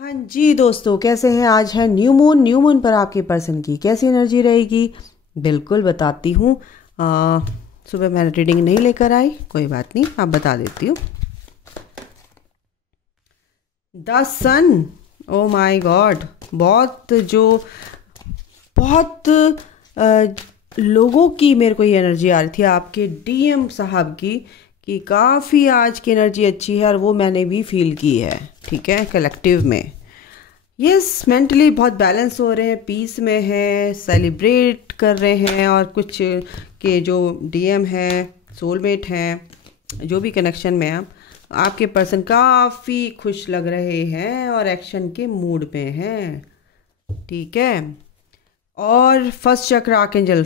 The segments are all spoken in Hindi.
हाँ जी दोस्तों, कैसे हैं? आज है न्यू मून। न्यू मून पर आपके पर्सन की कैसी एनर्जी रहेगी, बिल्कुल बताती हूँ। सुबह मैंने रीडिंग नहीं लेकर आई, कोई बात नहीं, आप बता देती हूँ। The sun, oh my god, बहुत लोगों की मेरे को ये एनर्जी आ रही थी, आपके डीएम साहब की, कि काफ़ी आज की एनर्जी अच्छी है और वो मैंने भी फील की है। ठीक है, कलेक्टिव में यस, मेंटली बहुत बैलेंस हो रहे हैं, पीस में है, सेलिब्रेट कर रहे हैं। और कुछ के जो डीएम हैं, सोलमेट हैं, जो भी कनेक्शन में आप, आपके पर्सन काफ़ी खुश लग रहे हैं और एक्शन के मूड में हैं। ठीक है। और फर्स्ट चक्र आर्कएंजल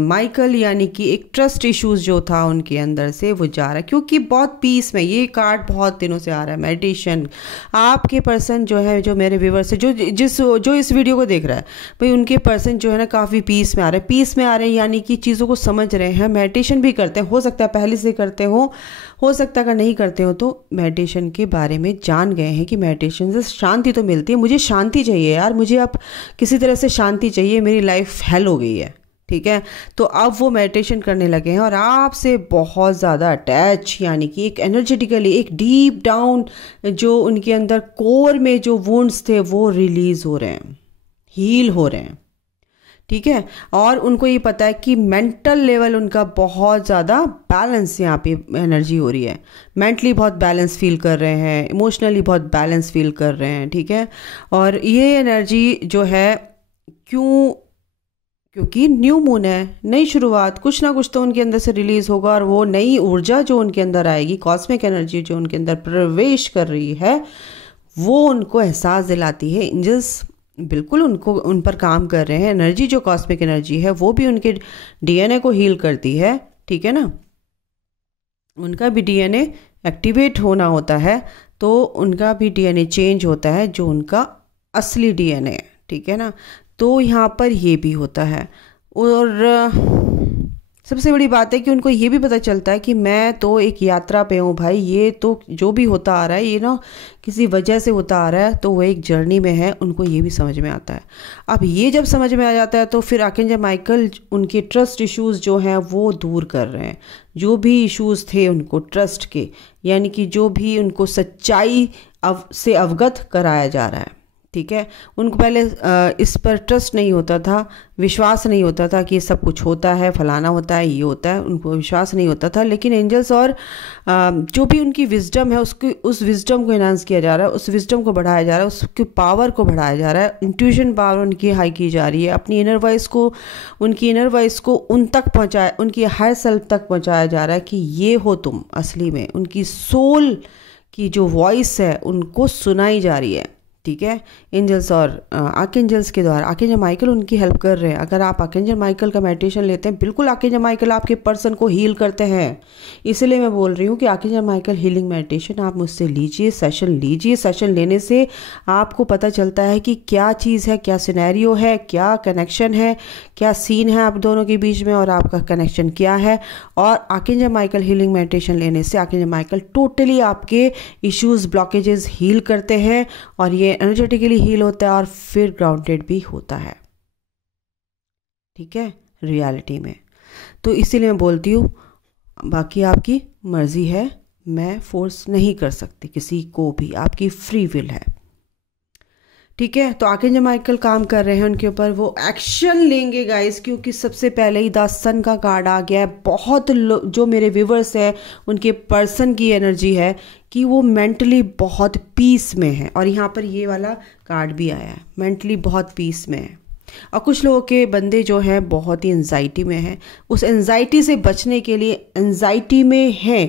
माइकल, यानी कि एक ट्रस्ट इश्यूज जो था उनके अंदर से वो जा रहा है, क्योंकि बहुत पीस में, ये कार्ड बहुत दिनों से आ रहा है, मेडिटेशन। आपके पर्सन जो है, जो मेरे व्यूवर्स है, जो इस वीडियो को देख रहा है भाई, उनके पर्सन जो है ना काफ़ी पीस में आ रहे हैं। पीस में आ रहे हैं यानी कि चीज़ों को समझ रहे हैं, मेडिटेशन भी करते हैं, हो सकता है पहले से करते हो सकता है अगर नहीं करते हो तो मेडिटेशन के बारे में जान गए हैं कि मेडिटेशन से शांति तो मिलती है। मुझे शांति चाहिए यार, मुझे अब किसी तरह से शांति चाहिए, मेरी लाइफ हेल हो गई है। ठीक है, तो अब वो मेडिटेशन करने लगे हैं और आपसे बहुत ज़्यादा अटैच, यानी कि एक एनर्जेटिकली, एक डीप डाउन जो उनके अंदर कोर में जो वुंड्स थे वो रिलीज हो रहे हैं, हील हो रहे हैं। ठीक है, और उनको ये पता है कि मेंटल लेवल उनका बहुत ज़्यादा बैलेंस, यहाँ पे एनर्जी हो रही है, मेंटली बहुत बैलेंस फील कर रहे हैं, इमोशनली बहुत बैलेंस फील कर रहे हैं। ठीक है, और ये एनर्जी जो है, क्योंकि न्यू मून है, नई शुरुआत, कुछ ना कुछ तो उनके अंदर से रिलीज होगा और वो नई ऊर्जा जो उनके अंदर आएगी, कॉस्मिक एनर्जी जो उनके अंदर प्रवेश कर रही है, वो उनको एहसास दिलाती है। एंजल्स बिल्कुल उन पर काम कर रहे हैं। एनर्जी जो कॉस्मिक एनर्जी है वो भी उनके डीएनए को हील करती है। ठीक है ना, उनका भी डीएनए एक्टिवेट होना होता है, तो उनका भी डीएनए चेंज होता है, जो उनका असली डीएनए है। ठीक है ना, तो यहाँ पर ये भी होता है। और सबसे बड़ी बात है कि उनको ये भी पता चलता है कि मैं तो एक यात्रा पे हूँ भाई, ये तो जो भी होता आ रहा है ये ना किसी वजह से होता आ रहा है, तो वो एक जर्नी में है, उनको ये भी समझ में आता है। अब ये जब समझ में आ जाता है तो फिर आर्कएंजल माइकल उनके ट्रस्ट इश्यूज जो हैं वो दूर कर रहे हैं। जो भी इश्यूज थे उनको ट्रस्ट के, यानी कि जो भी उनको सच्चाई से अवगत कराया जा रहा है। ठीक है, उनको पहले इस पर ट्रस्ट नहीं होता था, विश्वास नहीं होता था कि सब कुछ होता है, फलाना होता है, ये होता है, उनको विश्वास नहीं होता था। लेकिन एंजल्स और जो भी उनकी विजडम है, उस विजडम को इन्हांस किया जा रहा है, उस विजडम को बढ़ाया जा रहा है, उसकी पावर को बढ़ाया जा रहा है, इंट्यूशन पावर उनकी हाई की जा रही है। अपनी उनकी इनर वॉइस को उन तक पहुँचाया, उनकी हायर सेल्फ तक पहुँचाया जा रहा है कि ये हो तुम असली में। उनकी सोल की जो वॉइस है उनको सुनाई जा रही है। ठीक है, एंजल्स और आर्कएंजल्स के द्वारा आर्कएंजल माइकल उनकी हेल्प कर रहे हैं। अगर आप आर्कएंजल माइकल का मेडिटेशन लेते हैं, बिल्कुल आर्कएंजल माइकल आपके पर्सन को हील करते हैं। इसलिए मैं बोल रही हूँ कि आर्कएंजल माइकल हीलिंग मेडिटेशन आप मुझसे लीजिए, सेशन लीजिए। सेशन लेने से आपको पता चलता है कि क्या चीज़ है, क्या सिनेरियो है, क्या कनेक्शन है, क्या सीन है आप दोनों के बीच में, और आपका कनेक्शन क्या है। और आर्कएंजल माइकल हीलिंग मेडिटेशन लेने से आर्कएंजल माइकल टोटली आपके इश्यूज, ब्लॉकेजेस हील करते हैं, और ये एनर्जेटिकली हील होता है और फिर ग्राउंडेड भी होता है। ठीक है, रियलिटी में। तो इसीलिए मैं बोलती हूँ, बाकी आपकी मर्जी है, मैं फोर्स नहीं कर सकती किसी को भी, आपकी फ्री विल है। ठीक है, तो आर्कएंजल माइकल काम कर रहे हैं उनके ऊपर, वो एक्शन लेंगे गाइस, क्योंकि सबसे पहले ही द सन का कार्ड आ गया है। बहुत जो मेरे व्यूवर्स है उनके पर्सन की एनर्जी है कि वो मेंटली बहुत पीस में है, और यहाँ पर ये वाला कार्ड भी आया है, मेंटली बहुत पीस में है। और कुछ लोगों के बंदे जो हैं बहुत ही एंजाइटी में हैं, उस एंजाइटी से बचने के लिए एंजाइटी में है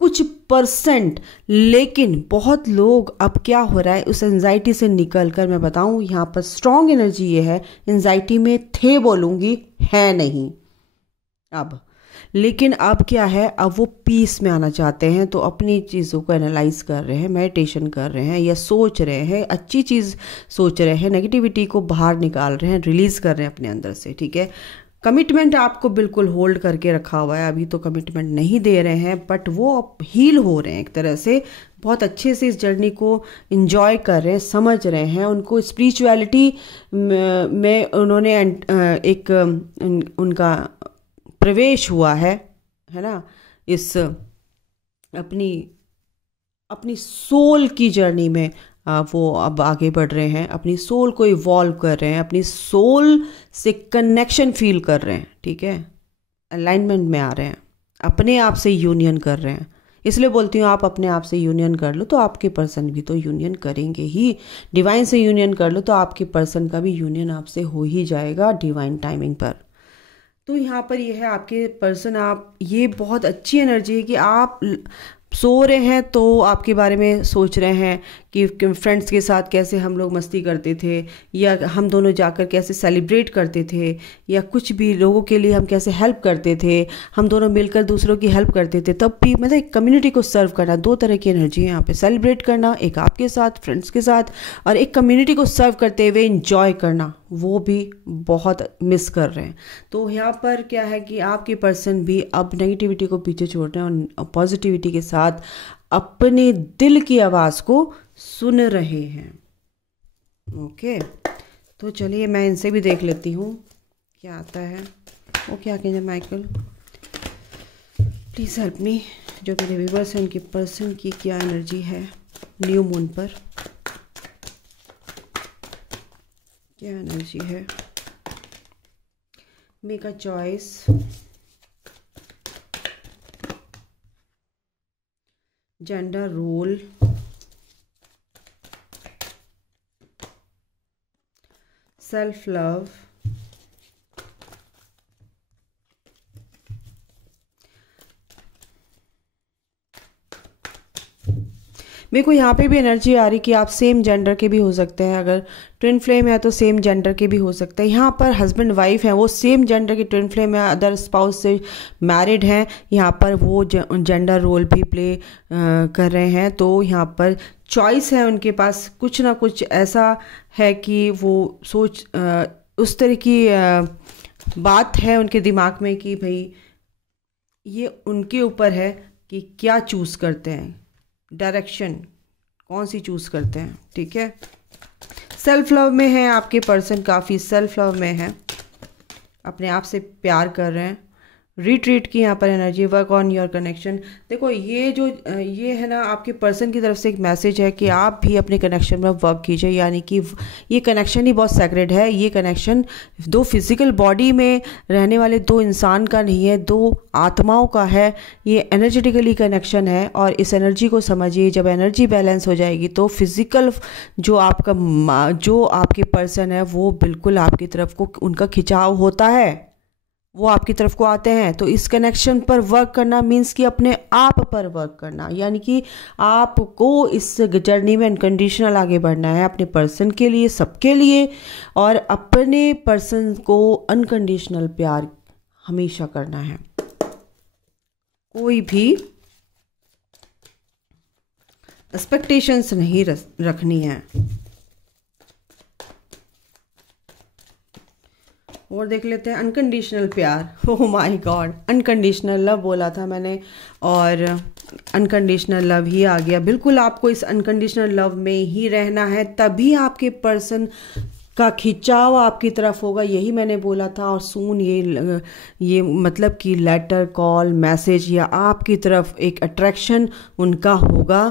कुछ परसेंट, लेकिन बहुत लोग, अब क्या हो रहा है उस एंजाइटी से निकल कर, मैं बताऊं यहाँ पर स्ट्रॉन्ग एनर्जी ये है, एंजाइटी में थे बोलूँगी, है नहीं अब, लेकिन अब क्या है, अब वो पीस में आना चाहते हैं, तो अपनी चीज़ों को एनालाइज कर रहे हैं, मेडिटेशन कर रहे हैं, या सोच रहे हैं, अच्छी चीज़ सोच रहे हैं, नेगेटिविटी को बाहर निकाल रहे हैं, रिलीज़ कर रहे हैं अपने अंदर से। ठीक है, कमिटमेंट आपको बिल्कुल होल्ड करके रखा हुआ है, अभी तो कमिटमेंट नहीं दे रहे हैं, बट वो हील हो रहे हैं एक तरह से, बहुत अच्छे से इस जर्नी को एंजॉय कर रहे हैं, समझ रहे हैं। उनको स्पिरिचुअलिटी में उन्होंने एक उनका प्रवेश हुआ है ना, इस अपनी अपनी सोल की जर्नी में वो अब आगे बढ़ रहे हैं, अपनी सोल को इवॉल्व कर रहे हैं, अपनी सोल से कनेक्शन फील कर रहे हैं, ठीक है, अलाइनमेंट में आ रहे हैं, अपने आप से यूनियन कर रहे हैं। इसलिए बोलती हूँ आप अपने आप से यूनियन कर लो तो आपके पर्सन भी तो यूनियन करेंगे ही। डिवाइन से यूनियन कर लो तो आपके पर्सन का भी यूनियन आपसे हो ही जाएगा डिवाइन टाइमिंग पर। तो यहाँ पर ये है आपके पर्सन, आप ये बहुत अच्छी एनर्जी है कि आप सो रहे हैं तो आपके बारे में सोच रहे हैं कि फ्रेंड्स के साथ कैसे हम लोग मस्ती करते थे, या हम दोनों जाकर कैसे सेलिब्रेट करते थे, या कुछ भी लोगों के लिए हम कैसे हेल्प करते थे, हम दोनों मिलकर दूसरों की हेल्प करते थे। तब भी मतलब एक कम्युनिटी को सर्व करना, दो तरह की एनर्जी है यहाँ पे, सेलिब्रेट करना एक आपके साथ फ्रेंड्स के साथ, और एक कम्युनिटी को सर्व करते हुए इंजॉय करना, वो भी बहुत मिस कर रहे हैं। तो यहाँ पर क्या है कि आपके पर्सन भी अब नेगेटिविटी को पीछे छोड़ रहे हैं और पॉजिटिविटी के साथ अपने दिल की आवाज़ को सुन रहे हैं। ओके, तो चलिए मैं इनसे भी देख लेती हूँ क्या आता है। ओके, आगे माइकल प्लीज़ हेल्प मी, जो मेरे व्यूअर्स हैं उनके पर्सन की क्या एनर्जी है न्यू मून पर, क्या एनर्जी है। Make a choice, gender role, self love, मेरे को यहाँ पे भी एनर्जी आ रही कि आप सेम जेंडर के भी हो सकते हैं। अगर ट्विन फ्लेम है तो सेम जेंडर के भी हो सकते हैं। यहाँ पर हस्बैंड वाइफ हैं, वो सेम जेंडर के ट्विन फ्लेम है, अदर स्पाउस से मैरिड हैं, यहाँ पर वो जेंडर रोल भी प्ले कर रहे हैं। तो यहाँ पर चॉइस है उनके पास, कुछ ना कुछ ऐसा है कि वो सोच उस तरह की बात है उनके दिमाग में कि भाई ये उनके ऊपर है कि क्या चूज़ करते हैं, डायरेक्शन कौन सी चूज़ करते हैं। ठीक है, सेल्फ लव में है आपके पर्सन, काफ़ी सेल्फ लव में है, अपने आप से प्यार कर रहे हैं। रिट्रीट की यहाँ पर energy, work on your connection. देखो ये जो ये है ना, आपके पर्सन की तरफ से एक मैसेज है कि आप भी अपने कनेक्शन में वर्क कीजिए। यानी कि ये कनेक्शन ही बहुत सैक्रेड है। ये कनेक्शन दो फिजिकल बॉडी में रहने वाले दो इंसान का नहीं है, दो आत्माओं का है। ये एनर्जेटिकली कनेक्शन है और इस एनर्जी को समझिए। जब एनर्जी बैलेंस हो जाएगी तो फिजिकल जो आपके पर्सन है वो बिल्कुल आपकी तरफ को उनका खिंचाव होता है, वो आपकी तरफ को आते हैं। तो इस कनेक्शन पर वर्क करना मीन्स कि अपने आप पर वर्क करना, यानी कि आपको इस जर्नी में अनकंडीशनल आगे बढ़ना है अपने पर्सन के लिए, सबके लिए, और अपने पर्सन को अनकंडीशनल प्यार हमेशा करना है। कोई भी एक्सपेक्टेशंस नहीं रखनी है। और देख लेते हैं अनकंडीशनल प्यार। Oh my God, unconditional love बोला था मैंने और अनकंडीशनल लव ही आ गया। बिल्कुल आपको इस अनकंडीशनल लव में ही रहना है, तभी आपके पर्सन का खिंचाव आपकी तरफ होगा। यही मैंने बोला था। और सून ये मतलब कि लेटर, कॉल, मैसेज या आपकी तरफ एक अट्रैक्शन उनका होगा,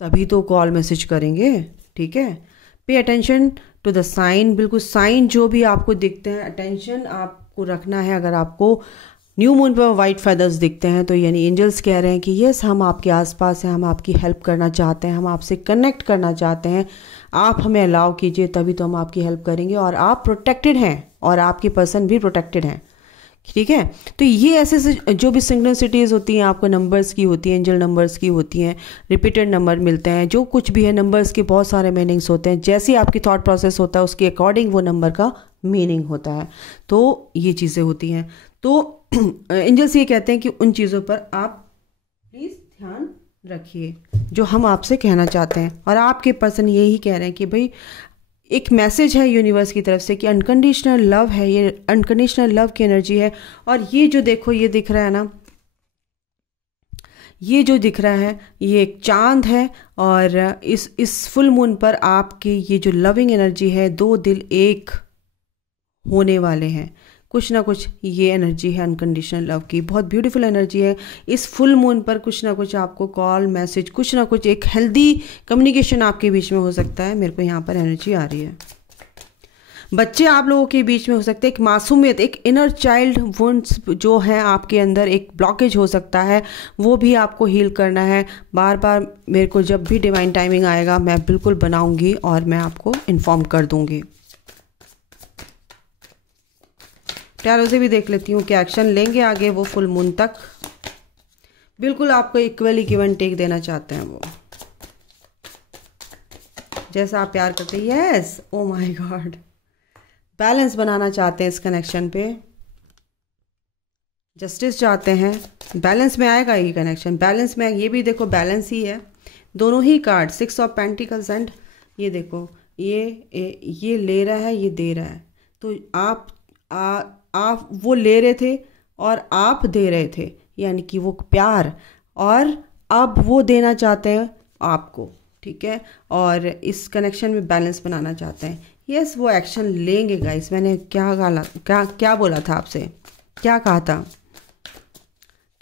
तभी तो कॉल मैसेज करेंगे। ठीक है, pay attention to the sign. बिल्कुल साइन जो भी आपको दिखते हैं, अटेंशन आपको रखना है। अगर आपको न्यू मून पर वाइट फेदर्स दिखते हैं तो यानी एंजल्स कह रहे हैं कि यस, हम आपके आसपास हैं, हम आपकी हेल्प करना चाहते हैं, हम आपसे कनेक्ट करना चाहते हैं, आप हमें अलाउ कीजिए, तभी तो हम आपकी हेल्प करेंगे। और आप प्रोटेक्टेड हैं और आपके पर्सन भी प्रोटेक्टेड हैं। ठीक है, तो ये ऐसे जो भी सिंक्रोनिसिटीज़ होती हैं, आपको नंबर्स की होती हैं, एंजल नंबर्स की होती हैं, रिपीटेड नंबर मिलते हैं, जो कुछ भी है नंबर्स के बहुत सारे मीनिंग्स होते हैं। जैसे आपकी थॉट प्रोसेस होता है उसके अकॉर्डिंग वो नंबर का मीनिंग होता है। तो ये चीज़ें होती हैं। तो एंजल्स ये कहते हैं कि उन चीज़ों पर आप प्लीज़ ध्यान रखिए जो हम आपसे कहना चाहते हैं। और आपके पर्सन यही कह रहे हैं कि भाई एक मैसेज है यूनिवर्स की तरफ से कि अनकंडीशनल लव है, ये अनकंडीशनल लव की एनर्जी है। और ये जो देखो ये दिख रहा है ना, ये जो दिख रहा है ये एक चांद है, और इस फुल मून पर आपके ये जो लविंग एनर्जी है, दो दिल एक होने वाले हैं। कुछ ना कुछ ये एनर्जी है अनकंडीशनल लव की, बहुत ब्यूटीफुल एनर्जी है। इस फुल मून पर कुछ ना कुछ आपको कॉल मैसेज, कुछ ना कुछ एक हेल्दी कम्युनिकेशन आपके बीच में हो सकता है। मेरे को यहाँ पर एनर्जी आ रही है। बच्चे आप लोगों के बीच में हो सकते हैं, एक मासूमियत, एक इनर चाइल्ड वुंड्स जो है आपके अंदर, एक ब्लॉकेज हो सकता है, वो भी आपको हील करना है। बार बार मेरे को जब भी डिवाइन टाइमिंग आएगा मैं बिल्कुल बनाऊंगी और मैं आपको इन्फॉर्म कर दूंगी। प्यारों से भी देख लेती हूँ कि एक्शन लेंगे आगे वो फुल मून तक। बिल्कुल आपको इक्वली गिव एंड टेक देना चाहते हैं वो, जैसा आप प्यार करते हैं। Yes, oh my god, balance बनाना चाहते हैं इस कनेक्शन पे, जस्टिस चाहते हैं। बैलेंस में आएगा ये कनेक्शन, बैलेंस में। ये भी देखो बैलेंस ही है, दोनों ही कार्ड, 6 ऑफ पेंटिकल्स एंड ये देखो, ये ले रहा है, ये दे रहा है। तो आप वो ले रहे थे और आप दे रहे थे, यानी कि वो प्यार, और अब वो देना चाहते हैं आपको, ठीक है। और इस कनेक्शन में बैलेंस बनाना चाहते हैं। यस, वो एक्शन लेंगे गाइस। मैंने क्या बोला था आपसे, क्या कहा था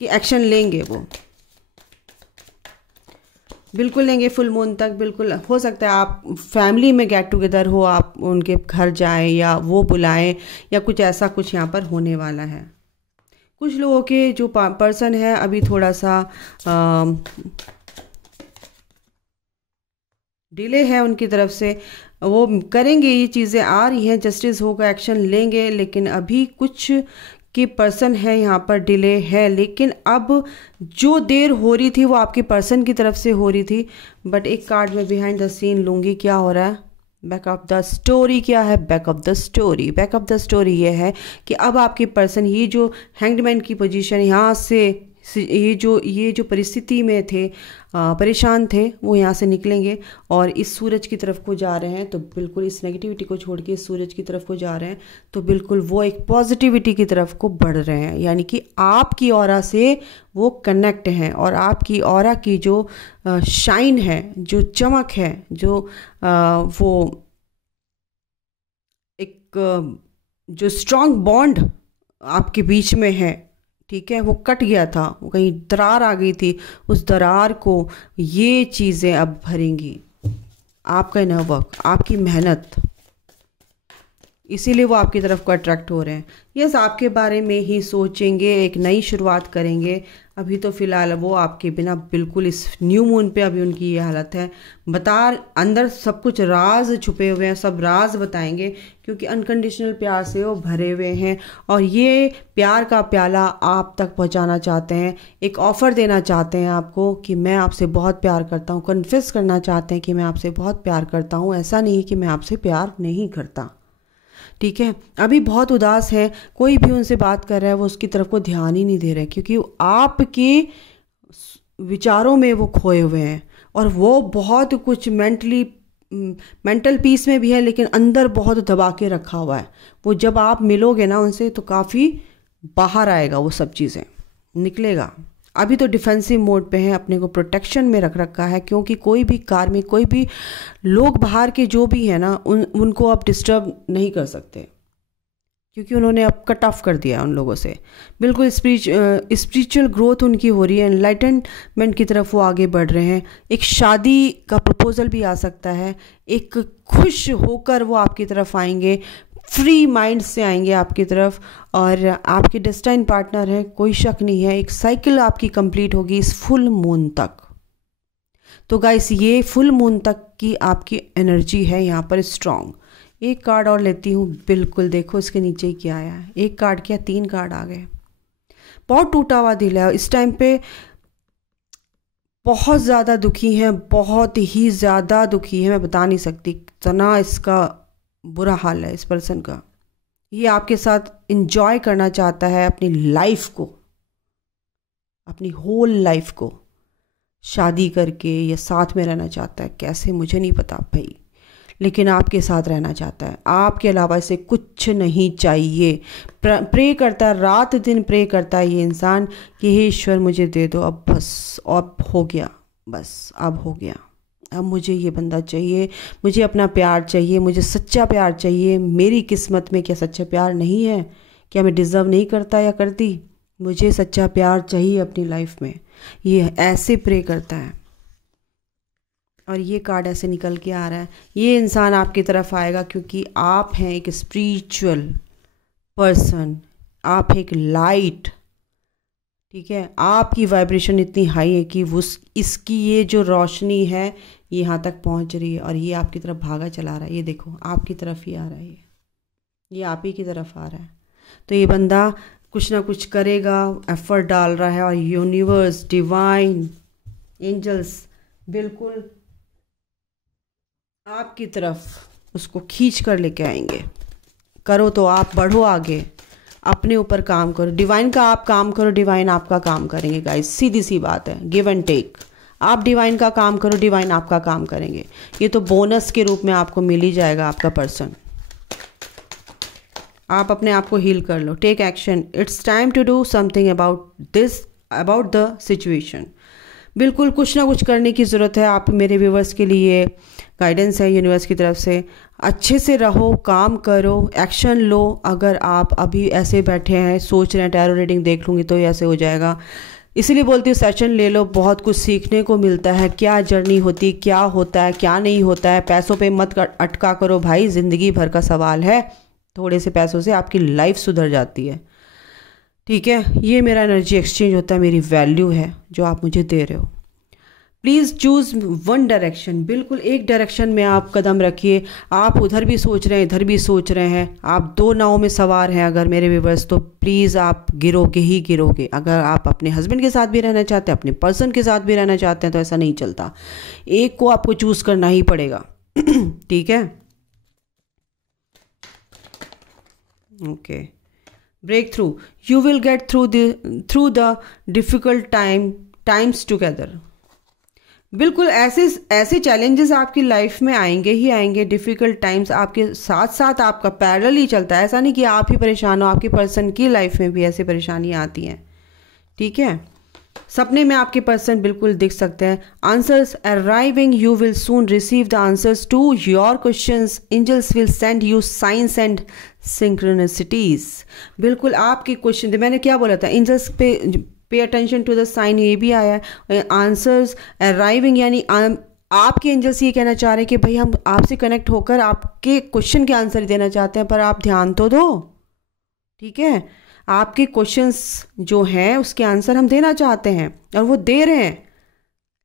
कि एक्शन लेंगे, वो बिल्कुल लेंगे फुल मून तक। बिल्कुल हो सकता है आप फैमिली में गेट टुगेदर हो, आप उनके घर जाएं या वो बुलाएं, या कुछ ऐसा कुछ यहाँ पर होने वाला है। कुछ लोगों के जो पर्सन है अभी थोड़ा सा डिले है उनकी तरफ से, वो करेंगे, ये चीज़ें आ रही हैं, जस्टिस होगा, एक्शन लेंगे। लेकिन अभी कुछ के पर्सन है यहाँ पर डिले है, लेकिन अब जो देर हो रही थी वो आपके पर्सन की तरफ से हो रही थी। बट एक कार्ड में बिहाइंड द सीन लूँगी, क्या हो रहा है, बैक ऑफ द स्टोरी। क्या है back of the story? Back of the story ये है कि अब आपके पर्सन, ये जो हैंगमैन की पोजीशन, यहाँ से ये जो परिस्थिति में थे, परेशान थे, वो यहाँ से निकलेंगे और इस सूरज की तरफ को जा रहे हैं। तो बिल्कुल इस नेगेटिविटी को छोड़ के इस सूरज की तरफ को जा रहे हैं, तो बिल्कुल वो एक पॉजिटिविटी की तरफ को बढ़ रहे हैं। यानी कि आपकी ऑरा से वो कनेक्ट हैं, और आपकी ऑरा की जो शाइन है, जो चमक है, जो वो एक जो स्ट्रॉन्ग बॉन्ड आपके बीच में है, ठीक है, वो कट गया था, वो कहीं दरार आ गई थी, उस दरार को ये चीज़ें अब भरेंगी। आपका इनर वर्क, आपकी मेहनत, इसीलिए वो आपकी तरफ को अट्रैक्ट हो रहे हैं। यस, आपके बारे में ही सोचेंगे, एक नई शुरुआत करेंगे। अभी तो फ़िलहाल वो आपके बिना बिल्कुल इस न्यू मून पे अभी उनकी ये हालत है। अंदर सब कुछ राज छुपे हुए हैं, सब राज बताएंगे, क्योंकि अनकंडीशनल प्यार से वो भरे हुए हैं और ये प्यार का प्याला आप तक पहुंचाना चाहते हैं। एक ऑफ़र देना चाहते हैं आपको कि मैं आपसे बहुत प्यार करता हूँ, कन्फेस करना चाहते हैं कि मैं आपसे बहुत प्यार करता हूँ। ऐसा नहीं कि मैं आपसे प्यार नहीं करता, ठीक है। अभी बहुत उदास है, कोई भी उनसे बात कर रहा है वो उसकी तरफ को ध्यान ही नहीं दे रहे, क्योंकि आपके विचारों में वो खोए हुए हैं और वो बहुत कुछ मेंटल पीस में भी है, लेकिन अंदर बहुत दबा के रखा हुआ है। वो जब आप मिलोगे ना उनसे तो काफ़ी बाहर आएगा, वो सब चीज़ें निकलेगा। अभी तो डिफेंसिव मोड पे हैं, अपने को प्रोटेक्शन में रख रखा है, क्योंकि कोई भी कार्मिक, कोई भी लोग बाहर के जो भी है ना, उनको आप डिस्टर्ब नहीं कर सकते, क्योंकि उन्होंने अब कट ऑफ कर दिया उन लोगों से। बिल्कुल स्पिरिचुअल ग्रोथ उनकी हो रही है, एनलाइटनमेंट की तरफ वो आगे बढ़ रहे हैं। एक शादी का प्रपोजल भी आ सकता है, एक खुश होकर वो आपकी तरफ आएंगे, फ्री माइंड से आएंगे आपकी तरफ, और आपके डेस्टाइन पार्टनर है, कोई शक नहीं है। एक साइकिल आपकी कंप्लीट होगी इस फुल मून तक। तो गाइस, ये फुल मून तक की आपकी एनर्जी है यहाँ पर स्ट्रॉन्ग। एक कार्ड और लेती हूँ, बिल्कुल देखो इसके नीचे ही क्या आया है। एक कार्ड क्या, 3 कार्ड आ गए। बहुत टूटा हुआ दिल है इस टाइम पे, बहुत ज़्यादा दुखी हैं, बहुत ही ज़्यादा दुखी है, मैं बता नहीं सकती इतना इसका बुरा हाल है इस पर्सन का। ये आपके साथ एंजॉय करना चाहता है अपनी लाइफ को, अपनी होल लाइफ को, शादी करके या साथ में रहना चाहता है, कैसे मुझे नहीं पता भाई, लेकिन आपके साथ रहना चाहता है, आपके अलावा इसे कुछ नहीं चाहिए। प्रे करता है, रात दिन प्रे करता है ये इंसान कि हे ईश्वर मुझे दे दो, अब बस, अब हो गया, बस अब हो गया, अब मुझे ये बंदा चाहिए, मुझे अपना प्यार चाहिए, मुझे सच्चा प्यार चाहिए। मेरी किस्मत में क्या सच्चा प्यार नहीं है? क्या मैं डिज़र्व नहीं करता या करती? मुझे सच्चा प्यार चाहिए अपनी लाइफ में। ये ऐसे प्रे करता है और ये कार्ड ऐसे निकल के आ रहा है। ये इंसान आपकी तरफ आएगा क्योंकि आप हैं एक स्पिरिचुअल पर्सन, आप एक लाइट, ठीक है। आपकी वाइब्रेशन इतनी हाई है कि इसकी ये जो रोशनी है ये यहाँ तक पहुँच रही है और ये आपकी तरफ भागा चला रहा है। ये देखो आपकी तरफ ही आ रहा है, ये आप ही की तरफ आ रहा है। तो ये बंदा कुछ ना कुछ करेगा, एफर्ट डाल रहा है और यूनिवर्स, डिवाइन, एंजल्स बिल्कुल आपकी तरफ उसको खींच कर लेके आएंगे। करो तो आप बढ़ो आगे, अपने ऊपर काम करो। डिवाइन का आप काम करो, डिवाइन आपका काम करेंगे गाइस, सीधी सी बात है, गिव एंड टेक। आप डिवाइन का काम करो, डिवाइन आपका काम करेंगे। ये तो बोनस के रूप में आपको मिल ही जाएगा आपका पर्सन। आप अपने आप को हील कर लो, take action, it's time to do something about this, about the situation. बिल्कुल कुछ ना कुछ करने की ज़रूरत है। आप मेरे व्यूवर्स के लिए गाइडेंस है यूनिवर्स की तरफ से। अच्छे से रहो, काम करो, एक्शन लो। अगर आप अभी ऐसे बैठे हैं, सोच रहे हैं टैरो रीडिंग देख लूँगी तो ऐसे हो जाएगा, इसीलिए बोलती हूँ सेशन ले लो, बहुत कुछ सीखने को मिलता है। क्या जर्नी होती, क्या होता है, क्या नहीं होता है। पैसों पे मत अटका करो भाई, ज़िंदगी भर का सवाल है। थोड़े से पैसों से आपकी लाइफ सुधर जाती है, ठीक है। ये मेरा एनर्जी एक्सचेंज होता है, मेरी वैल्यू है जो आप मुझे दे रहे हो। प्लीज़ चूज़ वन डायरेक्शन, बिल्कुल एक डायरेक्शन में आप कदम रखिए। आप उधर भी सोच रहे हैं, इधर भी सोच रहे हैं, आप दो नाव में सवार हैं अगर मेरे व्यूवर्स, तो प्लीज़ आप गिरोगे ही गिरोगे। अगर आप अपने हस्बैंड के साथ भी रहना चाहते हैं, अपने पर्सन के साथ भी रहना चाहते हैं, तो ऐसा नहीं चलता, एक को आपको चूज़ करना ही पड़ेगा ठीक है। Okay, breakthrough, you will get through the difficult times together. बिल्कुल ऐसे चैलेंजेस आपकी लाइफ में आएंगे ही आएंगे। डिफ़िकल्ट टाइम्स आपके साथ साथ आपका पैरेलल ही चलता है। ऐसा नहीं कि आप ही परेशान हो, आपकी पर्सन की लाइफ में भी ऐसी परेशानियाँ आती हैं, ठीक है। सपने में आपके पर्सन बिल्कुल दिख सकते हैं। Answers arriving, you will soon receive the answers to your questions. Angels will send you signs and synchronicities. बिल्कुल आपके क्वेश्चन, मैंने क्या बोला था, एंजल्स पे अटेंशन टू द साइन, ये भी आया है। आंसर्स अराइविंग यानी आपके एंजल्स ये कहना चाह रहे हैं कि भाई हम आपसे कनेक्ट होकर आपके क्वेश्चन के आंसर देना चाहते हैं, पर आप ध्यान तो दो, ठीक है। आपके क्वेश्चंस जो हैं उसके आंसर हम देना चाहते हैं और वो दे रहे हैं,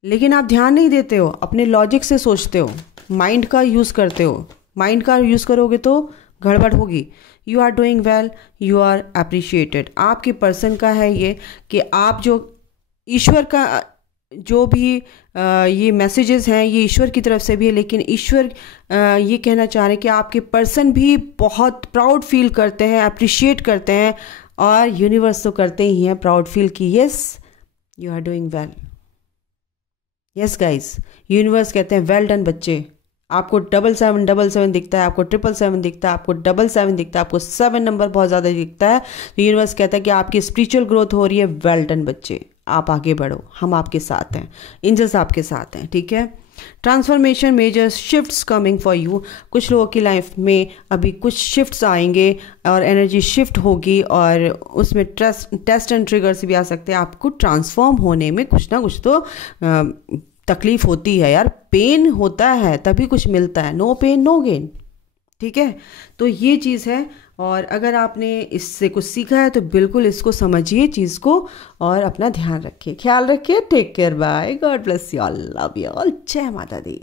लेकिन आप ध्यान नहीं देते हो, अपने लॉजिक से सोचते हो, माइंड का यूज़ करते हो। माइंड का यूज़ करोगे तो गड़बड़ होगी। You are doing well, you are appreciated. आपके पर्सन का है ये कि आप जो ईश्वर का जो भी ये मैसेजेस हैं ये ईश्वर की तरफ से भी है, लेकिन ईश्वर ये कहना चाह रहे हैं कि आपके पर्सन भी बहुत प्राउड फील करते हैं, अप्रिशिएट करते हैं, और यूनिवर्स तो करते ही हैं प्राउड फील की yes you are doing well. Yes guys, universe कहते हैं वेल डन बच्चे। आपको 7777 दिखता है, आपको 777 दिखता है, आपको 77 दिखता है, आपको 7 नंबर बहुत ज़्यादा दिखता है, तो यूनिवर्स कहता है कि आपकी स्पिरिचुअल ग्रोथ हो रही है। वेल डन बच्चे, आप आगे बढ़ो, हम आपके साथ हैं, एंजल्स आपके साथ हैं, ठीक है। Transformation, major shifts coming for you. कुछ लोगों की लाइफ में अभी कुछ शिफ्ट्स आएंगे और एनर्जी शिफ्ट होगी, और उसमें टेस्ट एंड ट्रिगर्स भी आ सकते हैं। आपको ट्रांसफॉर्म होने में कुछ ना कुछ तो तकलीफ होती है यार, पेन होता है तभी कुछ मिलता है। नो पेन नो गेन, ठीक है। तो ये चीज़ है, और अगर आपने इससे कुछ सीखा है तो बिल्कुल इसको समझिए चीज़ को और अपना ध्यान रखिए, ख्याल रखिए। Take care, bye, God bless you all, love you all, जय माता दी।